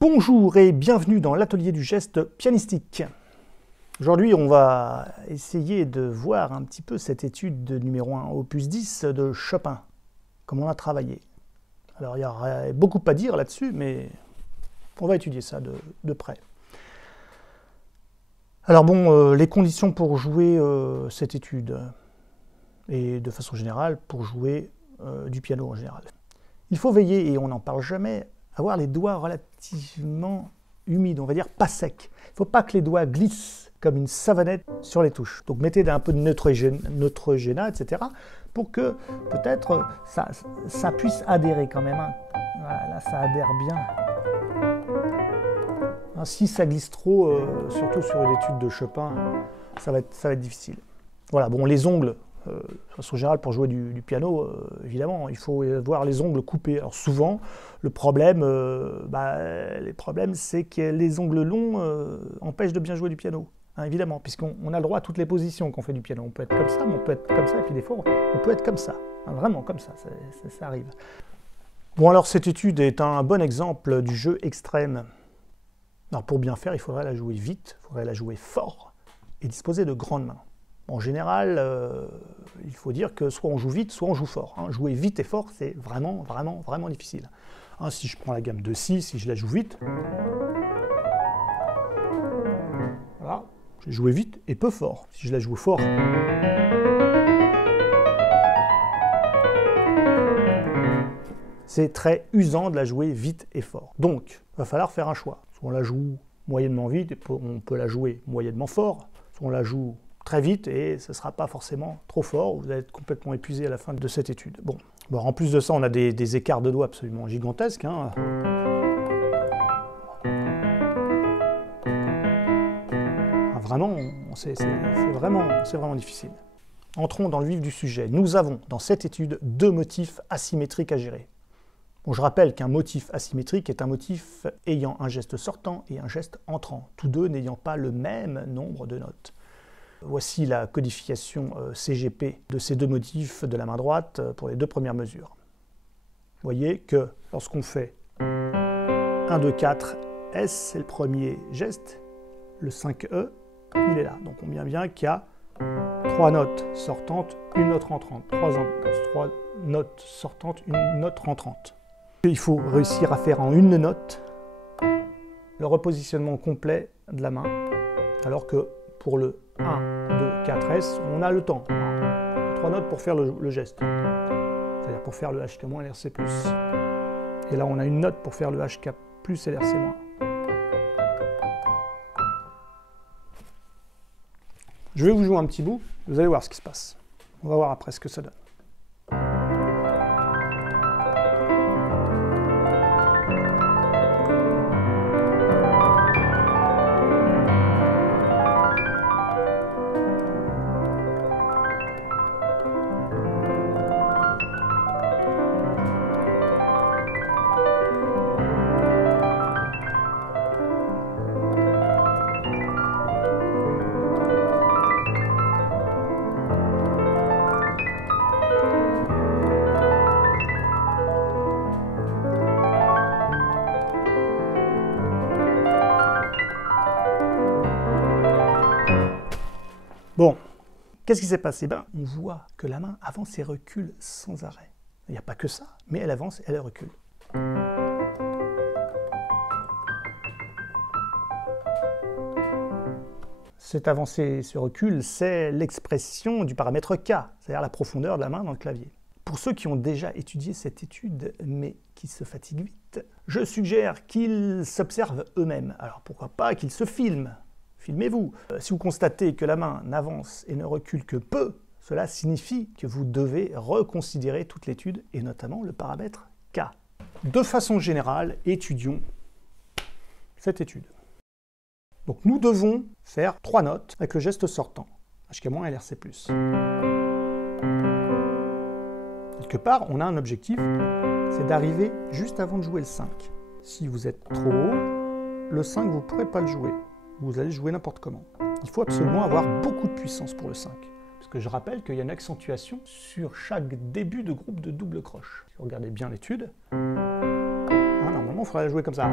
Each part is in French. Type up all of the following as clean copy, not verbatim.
Bonjour et bienvenue dans l'atelier du geste pianistique. Aujourd'hui, on va essayer de voir un petit peu cette étude de numéro 1, opus 10 de Chopin, comment on a travaillé. Alors, il y aurait beaucoup à dire là-dessus, mais on va étudier ça de près. Alors bon, les conditions pour jouer cette étude, et de façon générale, pour jouer du piano en général. Il faut veiller, et on n'en parle jamais, à avoir les doigts relativement humides, on va dire pas secs. Il ne faut pas que les doigts glissent comme une savonnette sur les touches. Donc mettez un peu de Neutrogena, etc. pour que peut-être ça puisse adhérer quand même. Hein. Voilà, ça adhère bien. Hein, si ça glisse trop, surtout sur une étude de Chopin, ça va être difficile. Voilà, bon, les ongles. De façon générale, pour jouer du piano, évidemment, il faut avoir les ongles coupés. Alors souvent, le problème, c'est que les ongles longs empêchent de bien jouer du piano. Hein, évidemment, puisqu'on a le droit à toutes les positions qu'on fait du piano. On peut être comme ça, mais on peut être comme ça, et puis des fois, on peut être comme ça. Hein, vraiment comme ça, ça arrive. Bon, alors cette étude est un bon exemple du jeu extrême. Alors pour bien faire, il faudrait la jouer vite, il faudrait la jouer fort, et disposer de grandes mains. En général, il faut dire que soit on joue vite, soit on joue fort. Hein. Jouer vite et fort, c'est vraiment difficile. Hein, si je prends la gamme de Si, si je la joue vite, voilà, j'ai joué vite et peu fort. Si je la joue fort, c'est très usant de la jouer vite et fort. Donc, il va falloir faire un choix. Soit on la joue moyennement vite, et on peut la jouer moyennement fort, soit on la joue très vite et ce ne sera pas forcément trop fort, vous allez être complètement épuisé à la fin de cette étude. Bon, en plus de ça, on a des écarts de doigts absolument gigantesques. Hein. Vraiment, c'est vraiment difficile. Entrons dans le vif du sujet. Nous avons dans cette étude deux motifs asymétriques à gérer. Bon, je rappelle qu'un motif asymétrique est un motif ayant un geste sortant et un geste entrant, tous deux n'ayant pas le même nombre de notes. Voici la codification CGP de ces deux motifs de la main droite pour les deux premières mesures. Vous voyez que lorsqu'on fait 1, 2, 4, S, c'est le premier geste, le 5E, il est là. Donc on voit bien qu'il y a 3 notes sortantes, une note rentrante. 3 notes sortantes, une note rentrante. Il faut réussir à faire en une note le repositionnement complet de la main, alors que pour le 1, 2, 4, S, on a le temps. 3 notes pour faire le geste. C'est-à-dire pour faire le HK- et l'RC+. Et là, on a une note pour faire le HK+ et l'RC-. Je vais vous jouer un petit bout, vous allez voir ce qui se passe. On va voir après ce que ça donne. Bon, qu'est-ce qui s'est passé? On voit que la main avance et recule sans arrêt. Il n'y a pas que ça, mais elle avance et elle recule. Cette avancée et ce recul, c'est l'expression du paramètre K, c'est-à-dire la profondeur de la main dans le clavier. Pour ceux qui ont déjà étudié cette étude, mais qui se fatiguent vite, je suggère qu'ils s'observent eux-mêmes. Alors pourquoi pas qu'ils se filment? Filmez-vous. Si vous constatez que la main n'avance et ne recule que peu, cela signifie que vous devez reconsidérer toute l'étude et notamment le paramètre K. De façon générale, étudions cette étude. Donc nous devons faire 3 notes avec le geste sortant, HK- et l'RC+. Quelque part, on a un objectif, c'est d'arriver juste avant de jouer le 5. Si vous êtes trop haut, le 5, vous ne pourrez pas le jouer. Vous allez jouer n'importe comment. Il faut absolument avoir beaucoup de puissance pour le 5. Parce que je rappelle qu'il y a une accentuation sur chaque début de groupe de double croche. Si vous regardez bien l'étude, normalement normalement, il faudrait jouer comme ça.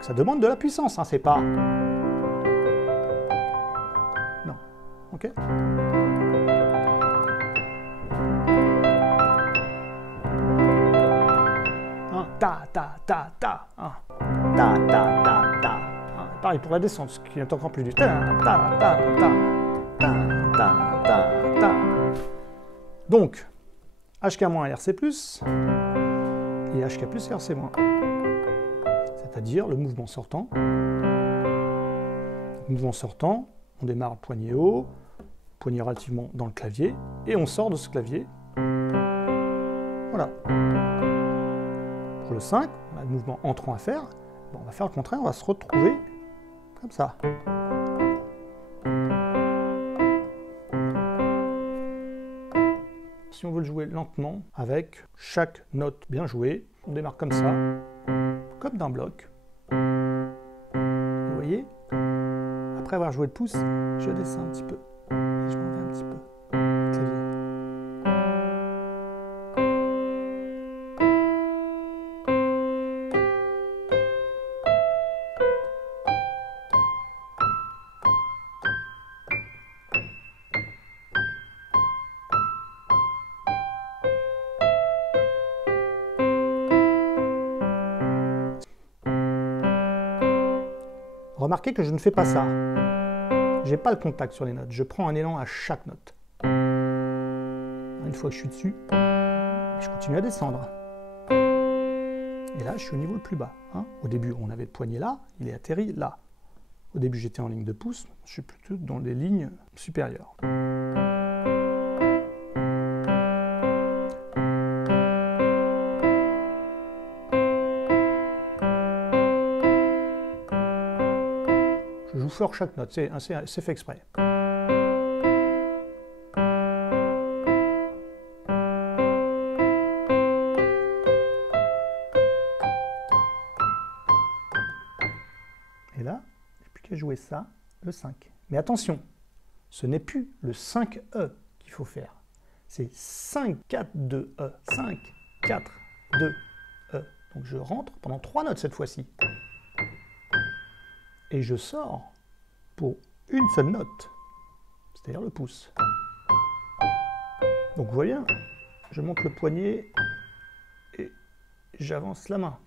Ça demande de la puissance, hein, c'est pas... Non. Ok. Ta, ta, ta, ta. Ta, ta, ta, ta. Pareil pour la descente, ce qui est encore plus du ta, ta, ta, ta. Ta, ta, ta, ta. Donc, HK-RC+, et HK+, et RC-. C'est-à-dire le mouvement sortant. Le mouvement sortant, on démarre le poignet haut, poignet relativement dans le clavier, et on sort de ce clavier. Voilà. Pour le 5, on a le mouvement entrant à faire. Bon, on va faire le contraire, on va se retrouver comme ça. Si on veut le jouer lentement, avec chaque note bien jouée, on démarre comme ça, comme d'un bloc. Vous voyez? Après avoir joué le pouce, je descends un petit peu. Et je m'en vais un petit peu. Clavier. Remarquez que je ne fais pas ça. Je n'ai pas le contact sur les notes. Je prends un élan à chaque note. Une fois que je suis dessus, je continue à descendre. Et là, je suis au niveau le plus bas. Hein. Au début, on avait le poignet là, il est atterri là. Au début, j'étais en ligne de pouce, je suis plutôt dans les lignes supérieures. Je joue fort chaque note, c'est fait exprès. Et là, j'ai plus qu'à jouer ça, le 5. Mais attention, ce n'est plus le 5E qu'il faut faire. C'est 5, 4, 2, E. 5, 4, 2, E. Donc je rentre pendant 3 notes cette fois-ci. Et je sors pour une seule note, c'est-à-dire le pouce. Donc vous voyez, je monte le poignet et j'avance la main.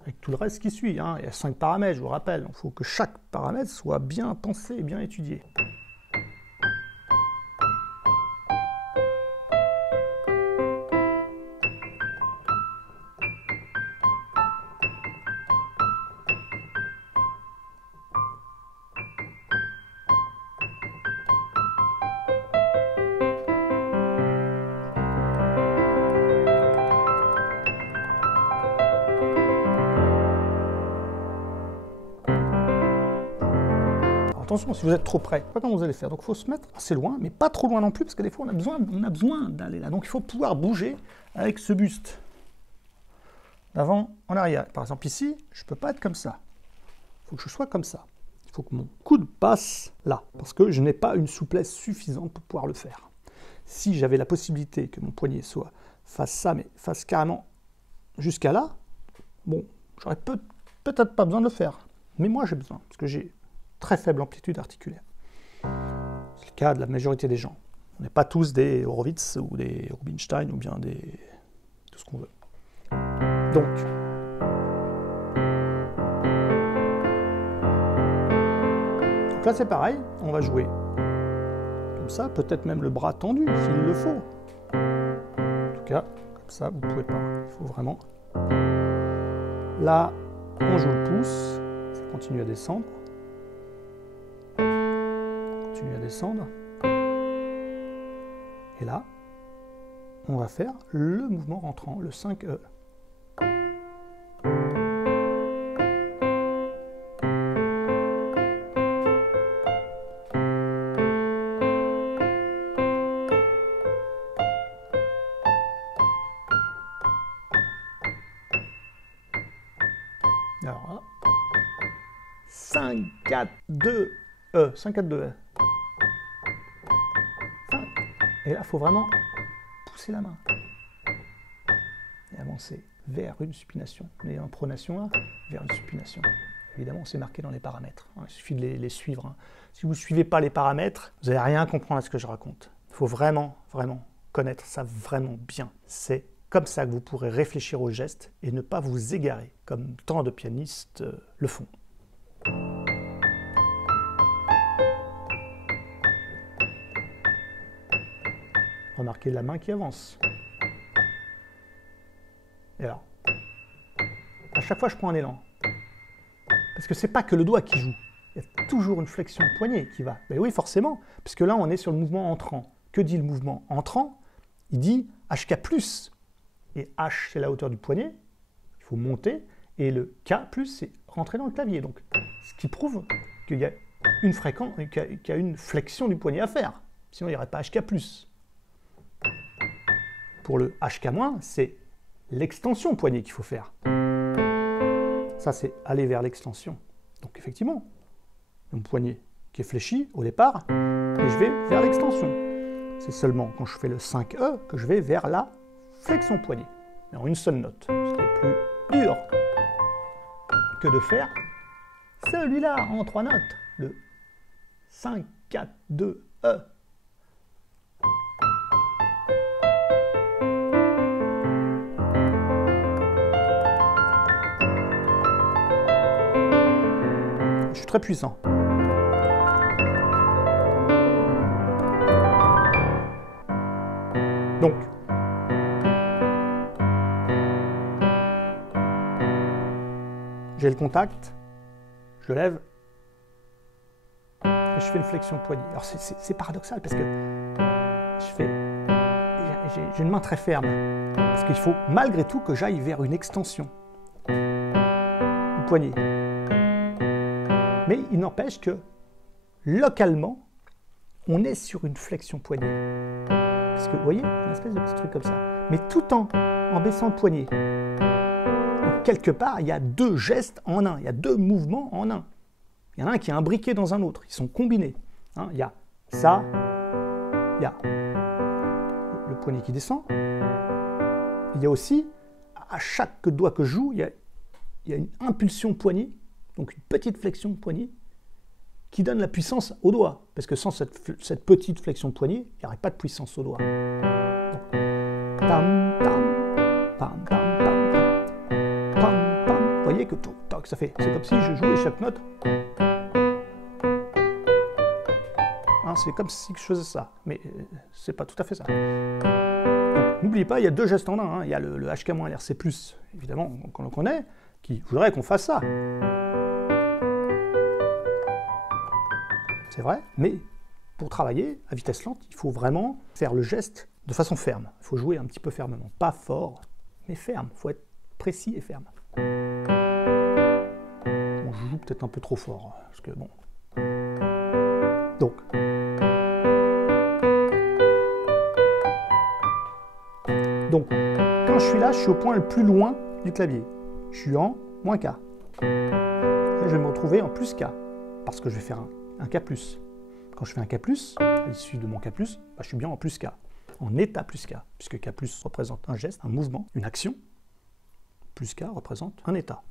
Avec tout le reste qui suit. Hein. Il y a 5 paramètres, je vous rappelle. Il faut que chaque paramètre soit bien pensé et bien étudié. Attention, si vous êtes trop près, pas comment vous allez faire. Donc il faut se mettre assez loin, mais pas trop loin non plus, parce que des fois on a besoin d'aller là. Donc il faut pouvoir bouger avec ce buste. D'avant en arrière. Par exemple ici, je ne peux pas être comme ça. Il faut que je sois comme ça. Il faut que mon coude passe là, parce que je n'ai pas une souplesse suffisante pour pouvoir le faire. Si j'avais la possibilité que mon poignet soit fasse ça, mais fasse carrément jusqu'à là, bon, j'aurais peut-être pas besoin de le faire. Mais moi j'ai besoin, parce que j'ai très faible amplitude articulaire. C'est le cas de la majorité des gens. On n'est pas tous des Horowitz ou des Rubinstein ou bien des... tout ce qu'on veut. Donc, là c'est pareil, on va jouer comme ça, peut-être même le bras tendu s'il le faut. En tout cas, comme ça vous ne pouvez pas. Il faut vraiment... Là, on joue le pouce, ça continue à descendre. Continue à descendre. Et là, on va faire le mouvement rentrant, le 5E. Alors là, 5, 4, 2, E, 5, 4, 2, E. 5. Et là, il faut vraiment pousser la main. avancer vers une supination. On est en pronation là, vers une supination. Évidemment, c'est marqué dans les paramètres. Il suffit de les suivre. Si vous ne suivez pas les paramètres, vous n'allez rien comprendre à ce que je raconte. Il faut vraiment, vraiment connaître ça vraiment bien. C'est comme ça que vous pourrez réfléchir aux gestes et ne pas vous égarer, comme tant de pianistes le font. Remarquez la main qui avance. Et alors, à chaque fois, je prends un élan. Parce que ce n'est pas que le doigt qui joue. Il y a toujours une flexion de poignet qui va. Mais oui, forcément, puisque là, on est sur le mouvement entrant. Que dit le mouvement entrant? Il dit HK+. Et H, c'est la hauteur du poignet. Il faut monter. Et le K+, c'est rentrer dans le clavier. Donc, ce qui prouve qu'il y a une fréquence, qu'il y a une flexion du poignet à faire. Sinon, il n'y aurait pas HK+. Pour le HK-, c'est l'extension poignet qu'il faut faire. Ça, c'est aller vers l'extension. Donc, effectivement, mon poignet qui est fléchi au départ, et je vais vers l'extension. C'est seulement quand je fais le 5E que je vais vers la flexion poignet. Mais en une seule note. Ce qui est plus dur que de faire celui-là en 3 notes. Le 5, 4, 2, E. Je suis très puissant. Donc, j'ai le contact, je le lève, et je fais une flexion de poignet. Alors c'est paradoxal parce que j'ai une main très ferme, parce qu'il faut malgré tout que j'aille vers une extension du poignet. Mais il n'empêche que, localement, on est sur une flexion poignet. Parce que, vous voyez, une espèce de petit truc comme ça. Mais tout en baissant le poignet. Donc, quelque part, il y a deux gestes en un. Il y a deux mouvements en un. Il y en a un qui est imbriqué dans un autre. Ils sont combinés. Hein, il y a ça, il y a le poignet qui descend. Il y a aussi, à chaque doigt que je joue, il y a une impulsion poignet. Donc une petite flexion de poignet qui donne la puissance au doigt. Parce que sans cette petite flexion de poignet, il n'y aurait pas de puissance au doigt. Donc, tam, tam, pam, pam, pam, pam, pam. Vous voyez que toc, ça fait. C'est comme si je jouais chaque note. Hein, c'est comme si je faisais ça. Mais c'est pas tout à fait ça. N'oubliez pas, il y a deux gestes en un. Hein. Il y a le HK- l'RC+, évidemment, qu'on le connaît, qui voudrait qu'on fasse ça. C'est vrai, mais pour travailler à vitesse lente, il faut vraiment faire le geste de façon ferme. Il faut jouer un petit peu fermement. Pas fort, mais ferme. Il faut être précis et ferme. Bon, je joue peut-être un peu trop fort, parce que bon... Donc... quand je suis là, je suis au point le plus loin du clavier. Je suis en moins K. Là, je vais me retrouver en plus K, parce que je vais faire un K+. Quand je fais un K+, à l'issue de mon K+, bah, je suis bien en plus K, en état plus K, puisque K+ représente un geste, un mouvement, une action, plus K représente un état.